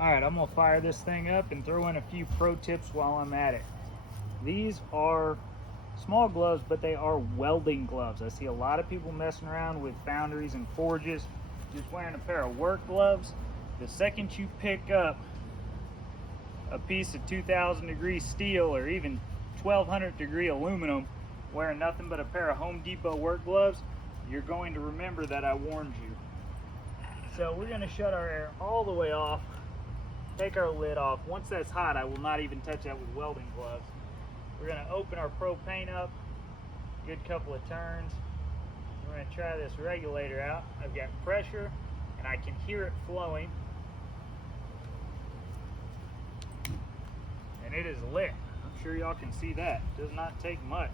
Alright, I'm going to fire this thing up and throw in a few pro tips while I'm at it. These are small gloves, but they are welding gloves. I see a lot of people messing around with foundries and forges, just wearing a pair of work gloves. The second you pick up a piece of 2,000 degree steel or even 1,200 degree aluminum, wearing nothing but a pair of Home Depot work gloves, you're going to remember that I warned you. So we're going to shut our air all the way off, take our lid off. Once that's hot, I will not even touch that with welding gloves. We're going to open our propane up, good couple of turns. We're going to try this regulator out. I've got pressure and I can hear it flowing. And it is lit. I'm sure y'all can see that. It does not take much.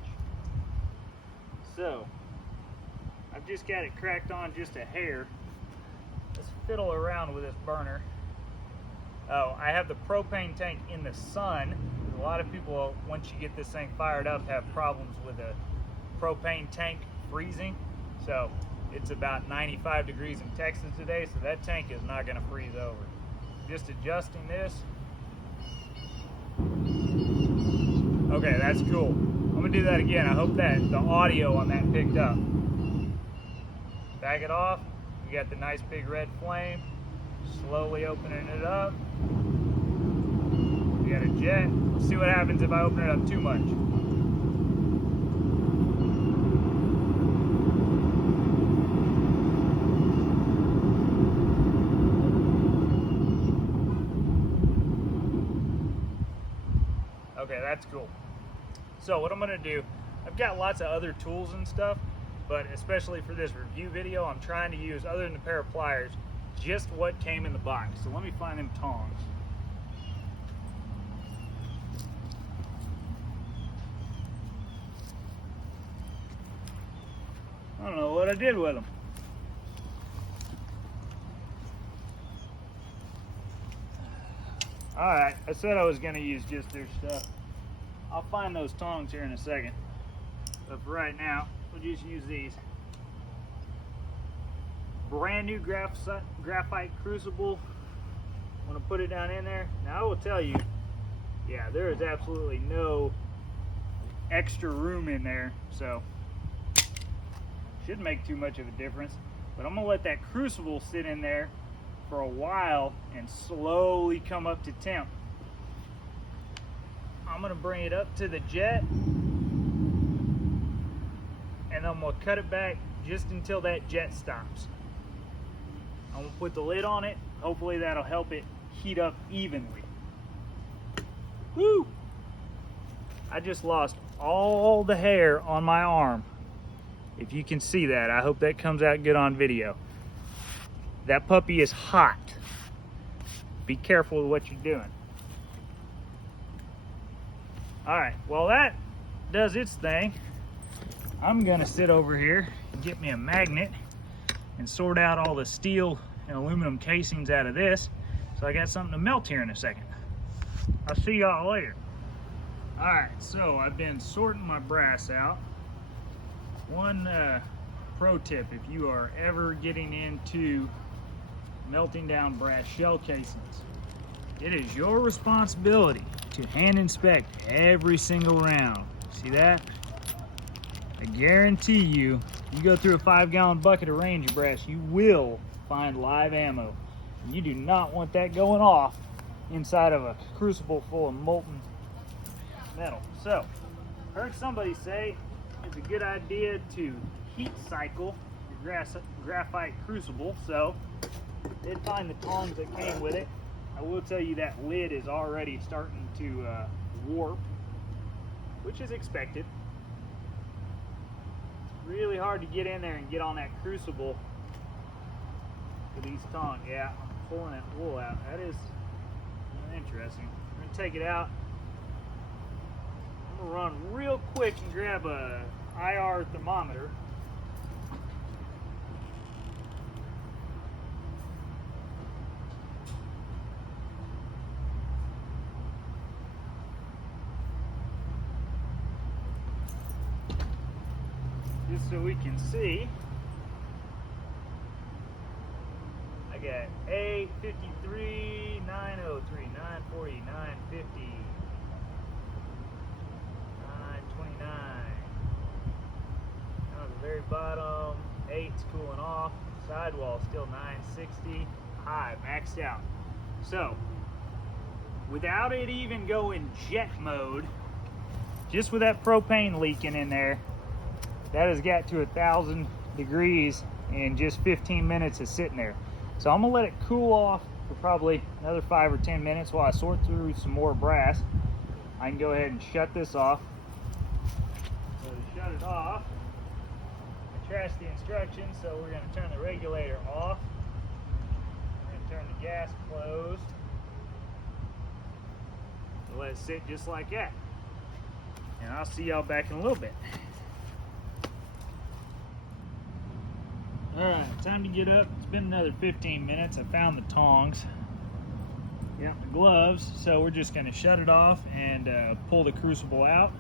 So, I've just got it cracked on just a hair. Let's fiddle around with this burner. Oh, I have the propane tank in the sun. A lot of people, once you get this thing fired up, have problems with the propane tank freezing. So it's about 95 degrees in Texas today, so that tank is not going to freeze over. Just adjusting this. Okay, that's cool. I'm going to do that again. I hope that the audio on that picked up. Back it off. You got the nice big red flame. Slowly opening it up. We got a jet. Let's see what happens if I open it up too much. Okay, that's cool. So what I'm gonna do, I've got lots of other tools and stuff, but especially for this review video, I'm trying to use, other than a pair of pliers, just what came in the box. So let me find them tongs. I don't know what I did with them. Alright, I said I was going to use just their stuff. I'll find those tongs here in a second. But for right now, we'll just use these. Brand new graphite Crucible. I'm going to put it down in there. Now I will tell you, yeah, there is absolutely no extra room in there, so shouldn't make too much of a difference. But I'm going to let that Crucible sit in there for a while and slowly come up to temp. I'm going to bring it up to the jet and I'm going to cut it back just until that jet stops. I'm going to put the lid on it. Hopefully that'll help it heat up evenly. Woo! I just lost all the hair on my arm. If you can see that, I hope that comes out good on video. That puppy is hot. Be careful with what you're doing. All right, while that does its thing, I'm gonna sit over here and get me a magnet and sort out all the steel and aluminum casings out of this, so I got something to melt here in a second. I'll see y'all later. All right, so I've been sorting my brass out. One pro tip, if you are ever getting into melting down brass shell casings, it is your responsibility to hand inspect every single round. See that? I guarantee you, you go through a 5-gallon bucket of Ranger brass, you will find live ammo. You do not want that going off inside of a crucible full of molten metal. So, heard somebody say it's a good idea to heat cycle your graphite Crucible, so did find the tongs that came with it. I will tell you that lid is already starting to warp, which is expected. It's really hard to get in there and get on that Crucible with these tongs. Yeah, I'm pulling that wool out. That is interesting. I'm going to take it out. I'm going to run real quick and grab a IR thermometer. Just so we can see. I got 853, 903, 940, 950, 929. Down at the very bottom, 8's cooling off. Sidewall still 960. High, maxed out. So, without it even going jet mode, just with that propane leaking in there, that has got to 1,000 degrees in just 15 minutes of sitting there. So I'm gonna let it cool off for probably another 5 or 10 minutes while I sort through some more brass. I can go ahead and shut this off. So to shut it off, I trashed the instructions, so we're gonna turn the regulator off. We're gonna turn the gas closed. So let it sit just like that. And I'll see y'all back in a little bit. Alright, time to get up. It's been another 15 minutes. I found the tongs. Got the gloves. So we're just going to shut it off and pull the Crucible out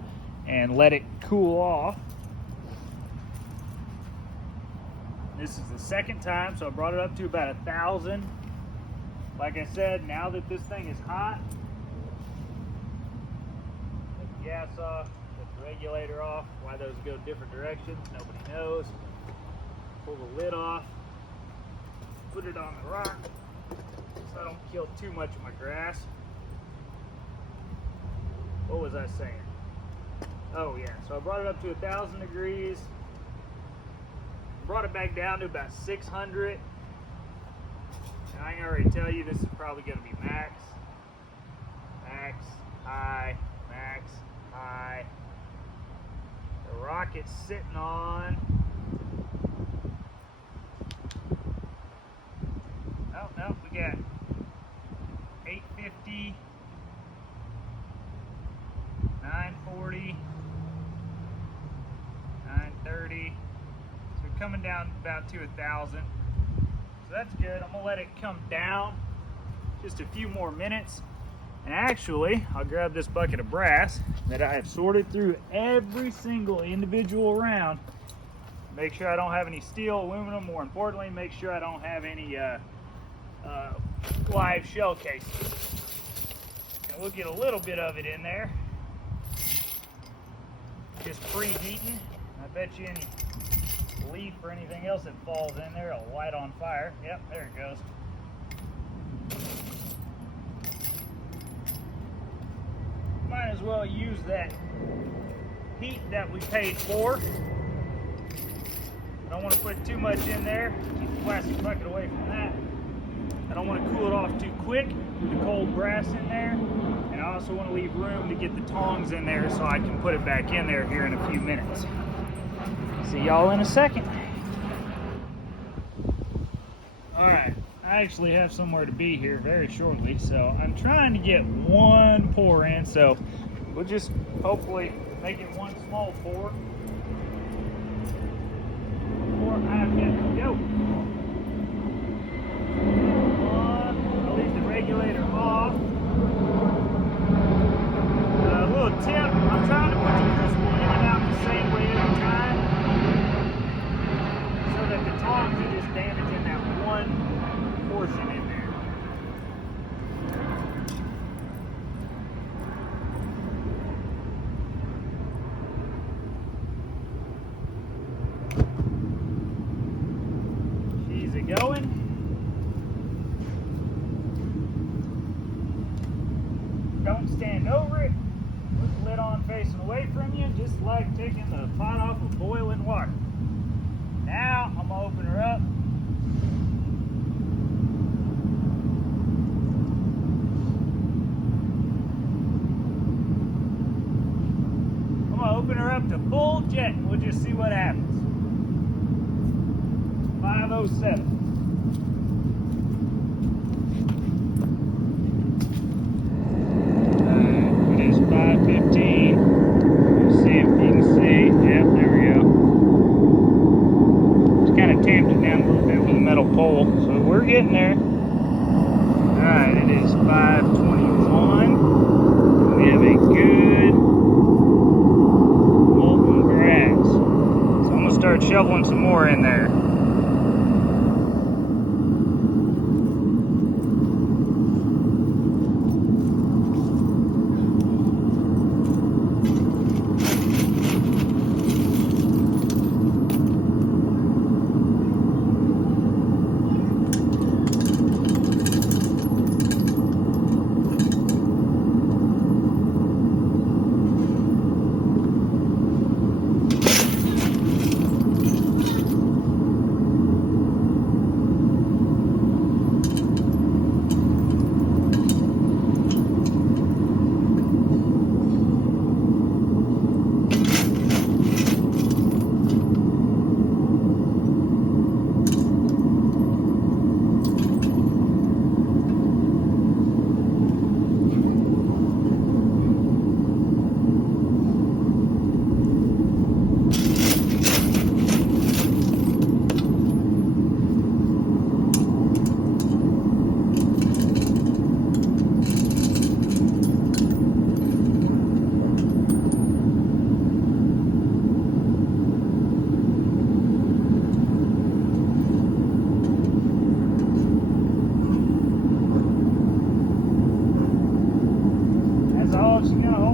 and let it cool off. This is the second time, so I brought it up to about 1,000. Like I said, now that this thing is hot, let the gas off, let the regulator off. Why those go different directions, nobody knows. Pull the lid off, put it on the rock so I don't kill too much of my grass. What was I saying? Oh yeah, so I brought it up to 1,000 degrees, brought it back down to about 600, and I can already tell you this is probably going to be max, max, high, max, high. The rocket's sitting on, no, we got 850, 940, 930. So we're coming down about to 1,000. So that's good. I'm gonna let it come down just a few more minutes. And actually, I'll grab this bucket of brass that I have sorted through every single individual round. Make sure I don't have any steel, aluminum. More importantly, make sure I don't have any live shell cases. And we'll get a little bit of it in there. Just preheating. I bet you any leaf or anything else that falls in there will light on fire. Yep, there it goes. Might as well use that heat that we paid for. I don't want to put too much in there. Keep the plastic bucket away from that. I don't want to cool it off too quick with the cold brass in there. And I also want to leave room to get the tongs in there so I can put it back in there here in a few minutes. See y'all in a second. Alright, I actually have somewhere to be here very shortly, so I'm trying to get one pour in, so we'll just hopefully make it one small pour. Pour I'm good to go. I'll leave the regulator off. A little tip, I'm trying to put the Crucible in and out the same way every time, so that the tongs are just damaging that one portion in there. She's a going. Don't stand over it. With the lid on facing away from you, just like taking the pot off of boiling water. Now I'm gonna open her up. I'm gonna open her up to full jet and we'll just see what happens. 507. It is 515. Let's see if you can see. Yep, there we go. Just kind of tamped it down a little bit with a metal pole, so we're getting there. Alright, it is 521. We have a good molten brass. So I'm going to start shoveling some more in there. just kind of